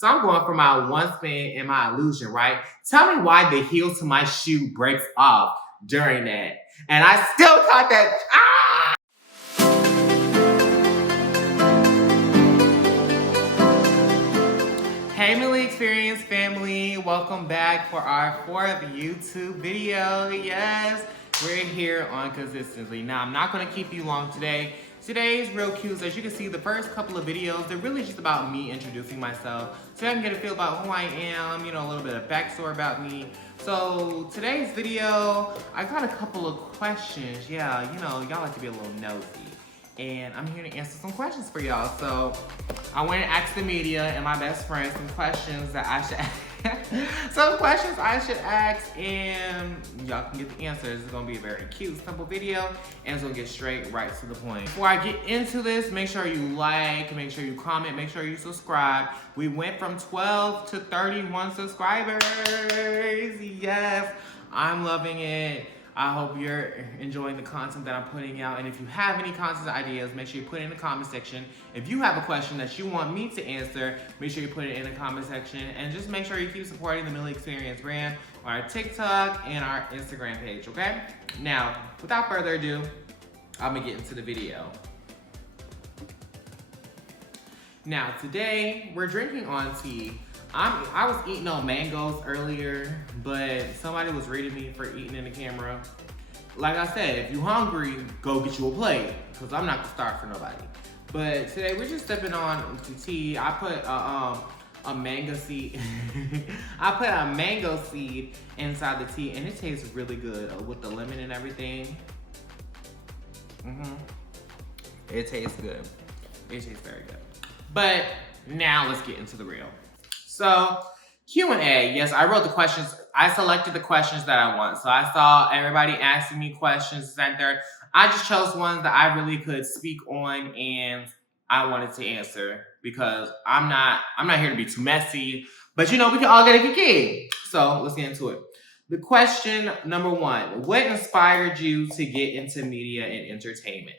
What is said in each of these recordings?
So I'm going for my one spin and my illusion, right? Tell me why the heel to my shoe breaks off during that. And I still caught that. Ah! Hey Milli Experience family, welcome back for our fourth YouTube video. Yes, we're here on Consistently. Now, I'm not gonna keep you long today. Today's real cute. As you can see, the first couple of videos, they're really just about me introducing myself so I can get a feel about who I am, you know, a little bit of backstory about me. So today's video, I got a couple of questions. Yeah, you know, y'all like to be a little nosy. And I'm here to answer some questions for y'all. So I went and asked the media and my best friend some questions that I should ask. Some questions I should ask, and y'all can get the answers. It's gonna be a very cute, simple video, and it's gonna get straight right to the point. Before I get into this, make sure you like, make sure you comment, make sure you subscribe. We went from 12 to 31 subscribers. Yes, I'm loving it. I hope you're enjoying the content that I'm putting out. And if you have any content ideas, make sure you put it in the comment section. If you have a question that you want me to answer, make sure you put it in the comment section. And just make sure you keep supporting the Milli Experience brand on our TikTok and our Instagram page, okay? Now, without further ado, I'm gonna get into the video. Now, today, we're drinking on tea. I was eating on mangoes earlier, but somebody was reading me for eating in the camera. Like I said, if you're hungry, go get you a plate, because I'm not gonna starve for nobody. But today we're just stepping on to tea. I put a mango seed. I put a mango seed inside the tea, and it tastes really good with the lemon and everything. It tastes good. It tastes very good. But now let's get into the real. So, Q&A. Yes, I wrote the questions. I selected the questions that I want. So I saw everybody asking me questions, and third. I just chose ones that I really could speak on and I wanted to answer because I'm not here to be too messy. But you know, we can all get a kiki. So let's get into it. The question number one, what inspired you to get into media and entertainment?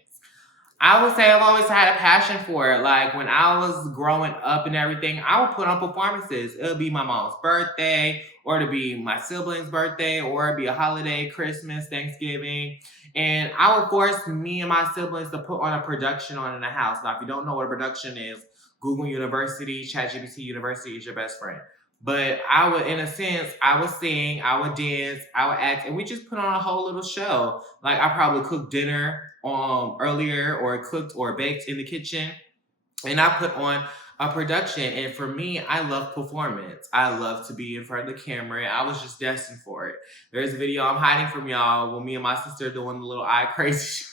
I would say I've always had a passion for it. Like when I was growing up and everything, I would put on performances. It would be my mom's birthday, or to be my sibling's birthday, or it'd be a holiday, Christmas, Thanksgiving. And I would force me and my siblings to put on a production on in the house. Now, if you don't know what a production is, Google University, ChatGPT University is your best friend. But I would, in a sense, I would sing, I would dance, I would act, and we just put on a whole little show. Like I probably cooked dinner earlier, or cooked or baked in the kitchen, and I put on a production. And for me, I love performance. I love to be in front of the camera. I was just destined for it. There's a video I'm hiding from y'all with me and my sister doing the little eye crazy.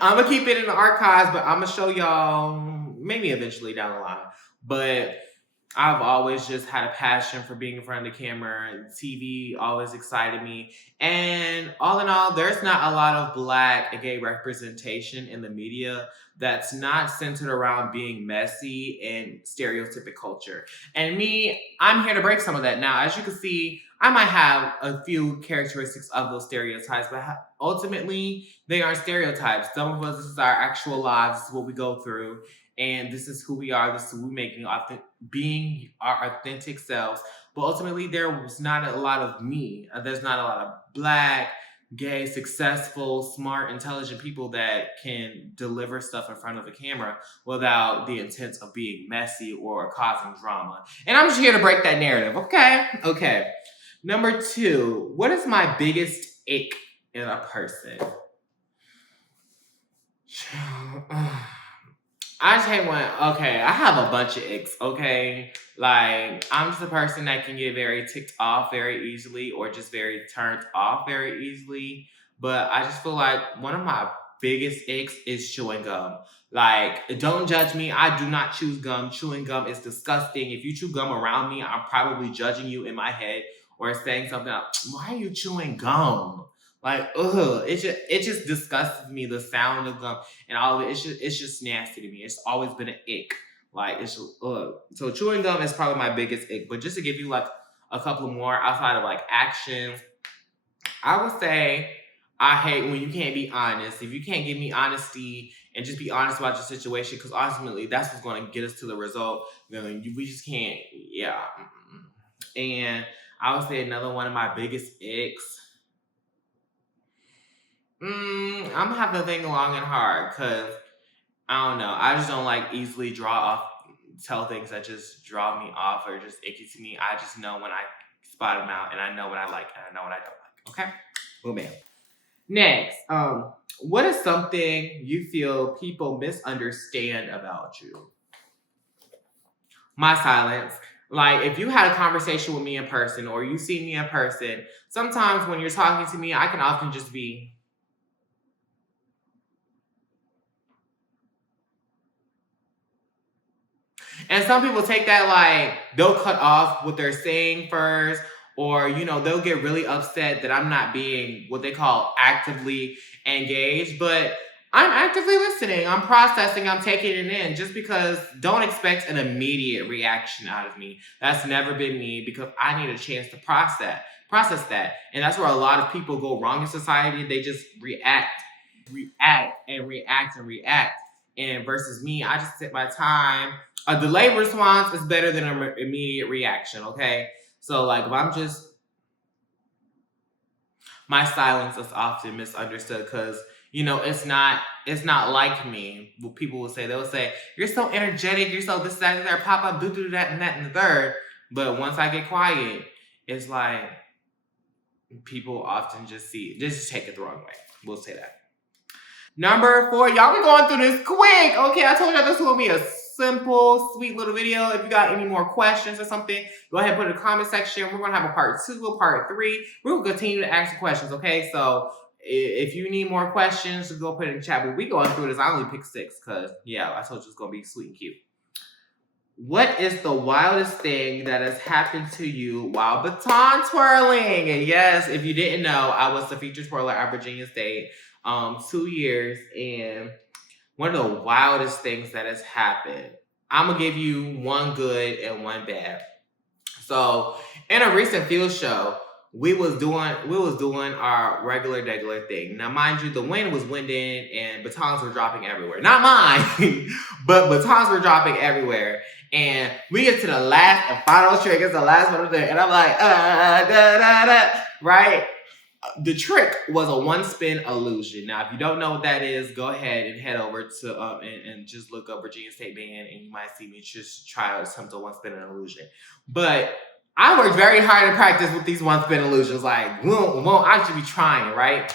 I'm gonna keep it in the archives, but I'm gonna show y'all maybe eventually down the line. But I've always just had a passion for being in front of the camera, and TV always excited me. And all in all, there's not a lot of Black and gay representation in the media that's not centered around being messy and stereotypic culture. And me, I'm here to break some of that. Now, as you can see, I might have a few characteristics of those stereotypes, but ultimately, they aren't stereotypes. Some of us, this is our actual lives, this is what we go through. And this is who we are. This is who we're making, being our authentic selves. But ultimately, there was not a lot of me. There's not a lot of Black, gay, successful, smart, intelligent people that can deliver stuff in front of a camera without the intent of being messy or causing drama. And I'm just here to break that narrative, okay? Okay. Number two, what is my biggest ick in a person? I just hate when, okay, I have a bunch of icks, okay? Like, I'm just a person that can get very ticked off very easily or just very turned off very easily. But I just feel like one of my biggest icks is chewing gum. Like, don't judge me. I do not chew gum. Chewing gum is disgusting. If you chew gum around me, I'm probably judging you in my head or saying something like, why are you chewing gum? Like, ugh, it just disgusts me, the sound of gum and all of it. It's just nasty to me. It's always been an ick. Like, it's just, ugh. So chewing gum is probably my biggest ick. But just to give you like a couple more outside of like actions, I would say I hate when you can't be honest. If you can't give me honesty and just be honest about your situation, because ultimately that's what's going to get us to the result. We just can't, yeah. And I would say another one of my biggest icks. I'm gonna have to think long and hard, because I don't know. I just don't like easily tell things that just draw me off or just icky to me. I just know when I spot them out, and I know what I like and I know what I don't like. Okay? Boom, bam. Next, what is something you feel people misunderstand about you? My silence. Like, if you had a conversation with me in person or you see me in person, sometimes when you're talking to me, I can often just be. And some people take that like they'll cut off what they're saying first, or they'll get really upset that I'm not being what they call actively engaged. But I'm actively listening, I'm processing, I'm taking it in. Just because, don't expect an immediate reaction out of me. That's never been me, because I need a chance to process that. And that's where a lot of people go wrong in society. They just react. And versus me, I just take my time. A delayed response is better than an immediate reaction, okay? So, like, if I'm just... My silence is often misunderstood, because, it's not like me. What people will say, they'll say, you're so energetic, you're so this, that, and that, pop up, do that, and that, and the third. But once I get quiet, it's like, people often just take it the wrong way. We'll say that. Number 4, y'all be going through this quick. Okay, I told y'all this will be a simple, sweet little video. If you got any more questions or something, go ahead and put it in the comment section. We're going to have a part 2, a part 3. We're going to continue to ask you questions, okay? So if you need more questions, go put it in the chat. But we going through this. I only picked 6 because, yeah, I told you it's going to be sweet and cute. What is the wildest thing that has happened to you while baton twirling? And yes, if you didn't know, I was the featured twirler at Virginia State 2 years, and one of the wildest things that has happened, I'm gonna give you one good and one bad. So in a recent field show, we was doing our regular thing. Now, mind you, the wind was winding and batons were dropping everywhere. Not mine, but batons were dropping everywhere. And we get to the last and final trick. It's the last one there, and I'm like, right? The trick was a one-spin illusion. Now, if you don't know what that is, go ahead and head over to and just look up Virginia State Band, and you might see me just try to attempt a one-spin illusion. But I worked very hard in practice with these one-spin illusions. Like, won't I should be trying, right?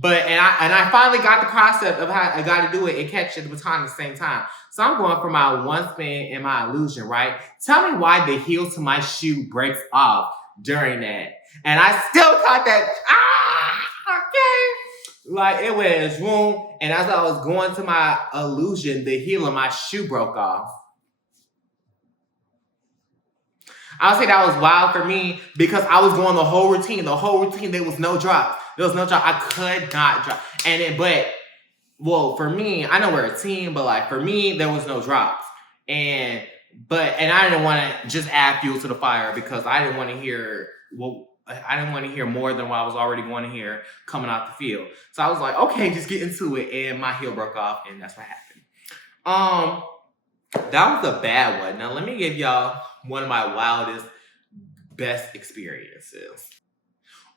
But and I finally got the concept of how I got to do it and catch the baton at the same time. So I'm going for my one spin and my illusion, right? Tell me why the heel to my shoe breaks off during that. And I still caught that, okay. Like, it was boom. And as I was going to my illusion, the heel of my shoe broke off. I would say that was wild for me, because I was going the whole routine, there was no drop. I could not drop. Well, for me, I know we're a team, but like for me, there was no drops. And I didn't want to just add fuel to the fire, because I didn't want to hear more than what I was already going to hear coming out the field. So I was like, okay, just get into it. And my heel broke off, and that's what happened. That was a bad one. Now let me give y'all one of my wildest, best experiences.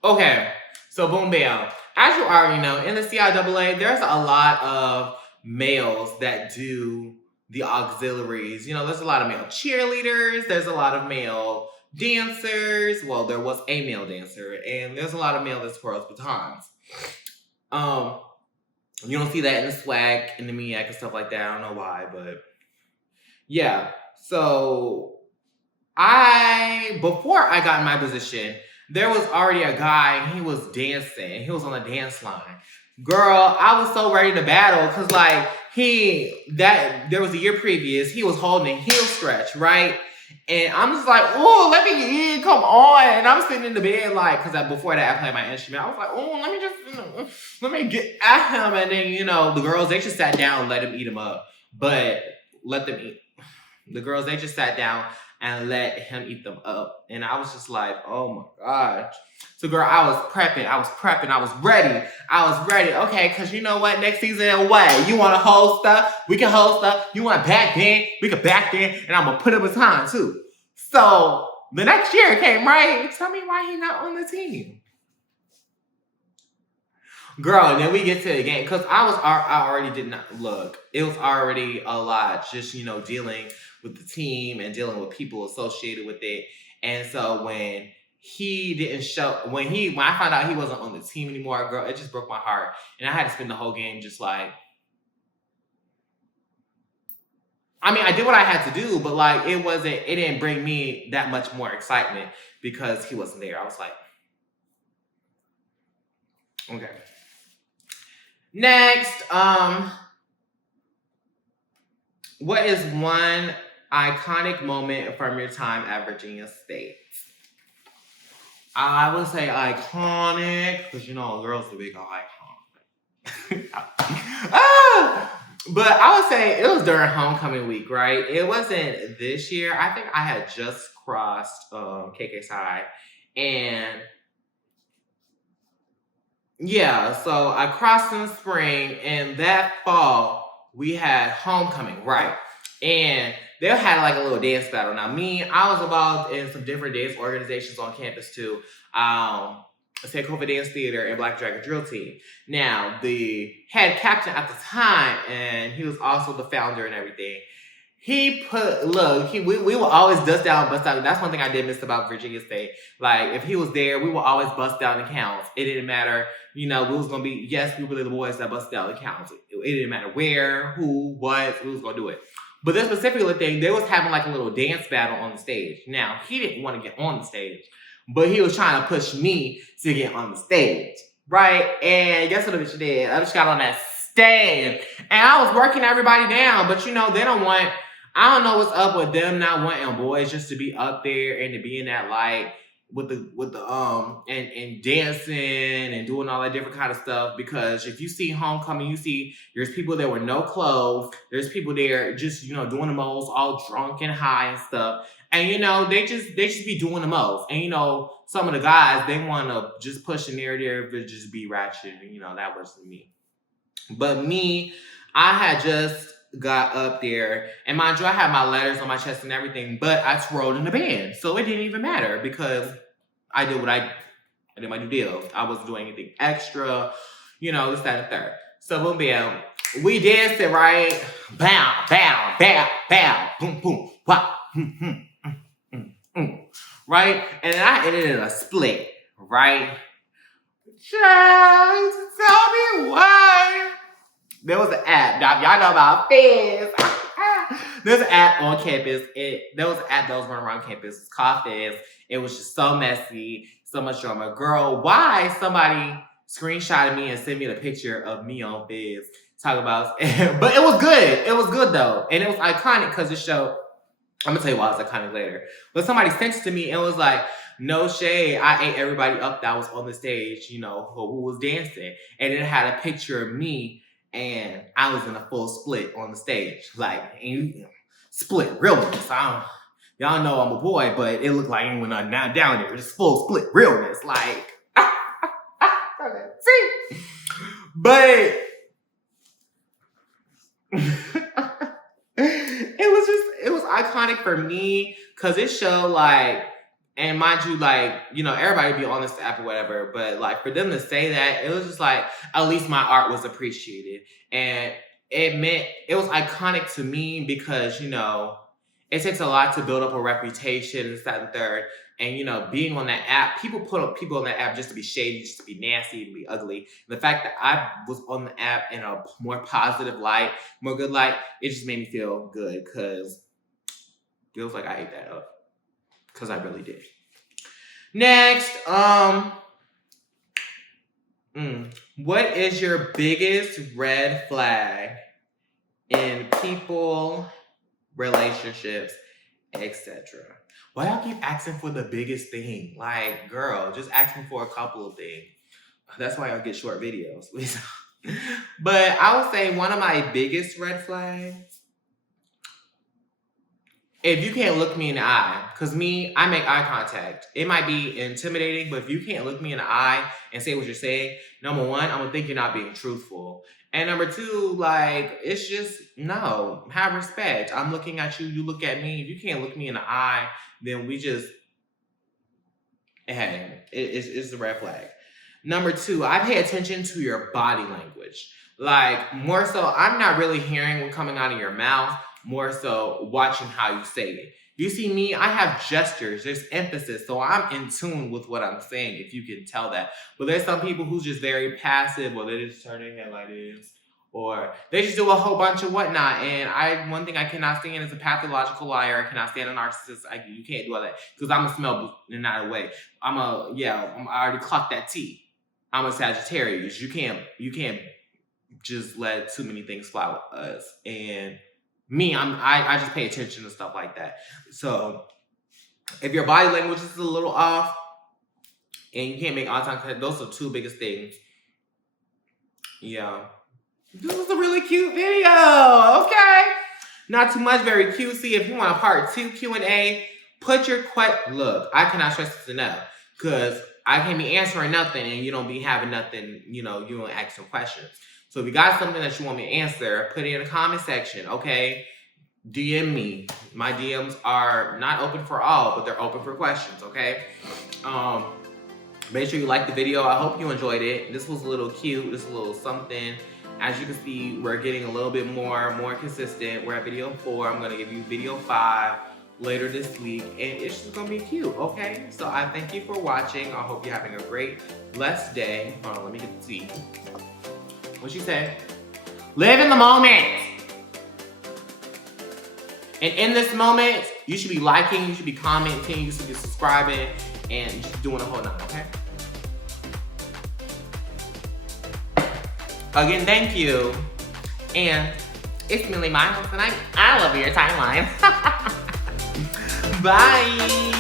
Okay, so boom, bam. As you already know, in the CIAA, there's a lot of males that do the auxiliaries. There's a lot of male cheerleaders. There's a lot of male dancers. Well, there was a male dancer, and there's a lot of male that twirls batons. You don't see that in the swag, in the MEAC, and stuff like that. I don't know why, but yeah. So before I got in my position, there was already a guy, and he was dancing. He was on the dance line. Girl, I was so ready to battle, because like there was a year previous, he was holding a heel stretch, right? And I'm just like, oh, let me get in, come on. And I'm sitting in the bed, like, because before that I played my instrument. I was like, oh, let me get at him. And then, the girls, they just sat down and let him eat him up. But the girls, they just sat down. and let him eat them up. And I was just like, oh my gosh. So girl, I was prepping, I was ready. Okay, cause you know what? Next season away. You wanna hold stuff? We can hold stuff. You want back then? We can back then, and I'm gonna put up a time too. So the next year came, right? Tell me why he not on the team. Girl, and then we get to the game, because I already did not look. It was already a lot, just, dealing with the team and dealing with people associated with it. And so when he didn't show, when I found out he wasn't on the team anymore, girl, it just broke my heart. And I had to spend the whole game just like, I mean, I did what I had to do, but like, it didn't bring me that much more excitement because he wasn't there. I was like, okay. Next, what is one iconic moment from your time at Virginia State? I would say iconic, because girls are big icon. But I would say it was during homecoming week, right? It wasn't this year. I think I had just crossed KK side, and yeah, so I crossed in the spring, and that fall we had homecoming, right? And they had like a little dance battle. Now, I was involved in some different dance organizations on campus too. Sankofa Dance Theater and Black Dragon Drill Team. Now, the head captain at the time, and he was also the founder and everything. We will always dust down, bust out. That's one thing I did miss about Virginia State. Like, if he was there, we will always bust down the counts. It didn't matter, we was gonna be, yes, we were the boys that busted down the counts. It didn't matter where, who, what, we was gonna do it. But this particular thing, they was having like a little dance battle on the stage. Now, he didn't want to get on the stage, but he was trying to push me to get on the stage, right? And guess what the bitch did? I just got on that stage, and I was working everybody down, but they don't want, I don't know what's up with them not wanting boys just to be up there and to be in that light with the and dancing and doing all that different kind of stuff. Because if you see homecoming, you see there's people there with no clothes, there's people there just doing the most, all drunk and high and stuff. And they just be doing the most. And some of the guys, they want to just push the narrative to just be ratchet. And that wasn't me. But me, I had just got up there, and mind you, I had my letters on my chest and everything, but I twirled in the band, so it didn't even matter because I did I did my due deal. I wasn't doing anything extra, this, that, and the third. So boom, bam, we danced it, right? Bow, bow, bow, bow, boom, boom, wow, right? And then I ended in a split, right? Child, tell me why. There was an app. Now, y'all know about Fizz. There's an app on campus. There was an app that was running around campus. It's called Fizz. It was just so messy, so much drama. Girl, why somebody screenshotted me and sent me the picture of me on Fizz? Talk about, but it was good. It was good though, and it was iconic because it showed. I'm gonna tell you why it's iconic later. But somebody sent it to me and was like, no shade, I ate everybody up that was on the stage, who was dancing, and it had a picture of me. And I was in a full split on the stage, like, and split realness. Y'all know I'm a boy, but it looked like it went down there. Just full split realness, like, see. But it was iconic for me because it showed like. And mind you, like, everybody be on this app or whatever, but like for them to say that, it was just like, at least my art was appreciated. And it was iconic to me because, it takes a lot to build up a reputation and that and third. And, being on that app, people put up people on that app just to be shady, just to be nasty, to be ugly. And the fact that I was on the app in a more positive light, more good light, it just made me feel good because it feels like I ate that up. Because I really did. Next, what is your biggest red flag in people, relationships, etc.? Why y'all keep asking for the biggest thing? Like, girl, just ask me for a couple of things. That's why y'all get short videos. But I would say one of my biggest red flags If you can't look me in the eye, because me, I make eye contact. It might be intimidating, but if you can't look me in the eye and say what you're saying, number one, I'm gonna think you're not being truthful. And number two, like, it's just, no, have respect. I'm looking at you, you look at me. If you can't look me in the eye, then we just, hey, it's a red flag. Number two, I pay attention to your body language. Like, more so, I'm not really hearing what coming out of your mouth, more so watching how you say it. You see me, I have gestures, there's emphasis, so I'm in tune with what I'm saying, if you can tell that. But there's some people who's just very passive, or they just turn their head like this, or they just do a whole bunch of whatnot. And one thing I cannot stand is a pathological liar. I cannot stand a narcissist. You can't do all that, because I'm gonna smell in that way. I already clocked that T. I'm a Sagittarius. You can't just let too many things fly with us. And me, I just pay attention to stuff like that. So if your body language is a little off and you can't make eye contact, those are two biggest things. Yeah. This was a really cute video. Okay. Not too much, very cutesy. If you want a part 2 Q&A, put your look, I cannot stress this enough, because I can't be answering nothing and you don't be having nothing, you don't ask some questions. So if you got something that you want me to answer, put it in the comment section, okay? DM me. My DMs are not open for all, but they're open for questions, okay? Make sure you like the video. I hope you enjoyed it. This was a little cute. This was a little something. As you can see, we're getting a little bit more consistent. We're at video 4. I'm going to give you video 5 later this week, and it's just gonna be cute, okay? So I thank you for watching. I hope you're having a great, blessed day. Hold on, let me get the tea. What she say? Live in the moment. And in this moment, you should be liking, you should be commenting, you should be subscribing, and just doing a whole nother, okay? Again, thank you. And it's Millie Miles, and I love your timeline. Bye.